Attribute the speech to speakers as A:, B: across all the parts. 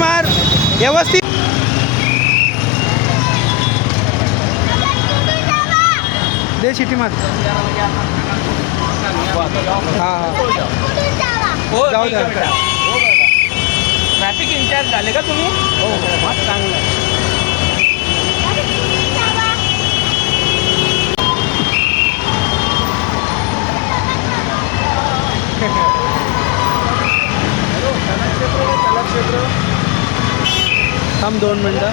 A: मार. व्यवस्थित. दे शिटी मार. हा हा. जाऊ द्या.
B: ट्रॅफिक इन्चार्ज झाले का तुम्ही? हो हो. चांगलं.
A: थांब दोन मिनटं.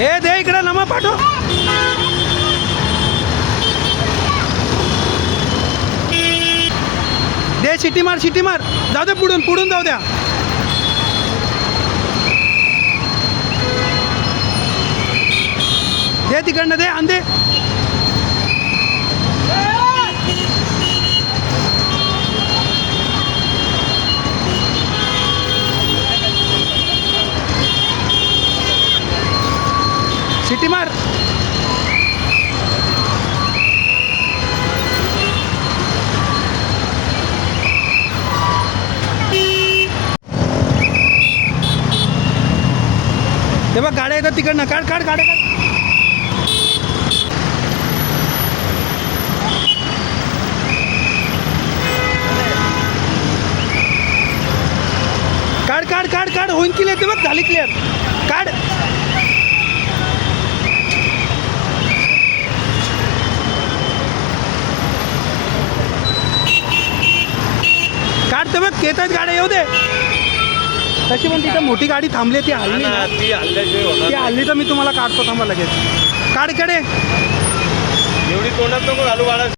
A: ए दे इकडे नमा पाठव. दे शिटी मार शिटी मार. जाऊ दे पुढून पुढून जाऊ द्या. दे तिकडनं दे आण दे. शिटी मार. ते बघ गाड्या येतात तिकडनं. काढ काढ गाड्या काढ. काढ काढ काढ काढ. होईन क्लिअर ते बघ झाली क्लिअर काढ काढ ते बघ येत आहेत गाड्या येऊ दे. तशी पण तिथं मोठी गाडी थांबली ती हल्ली
B: ती हल्ल्याशिवाय
A: ती हल्ली तर मी तुम्हाला काढतो थांबा लगेच. काढकडे
B: एवढी तोंडात नको घालू बाळा.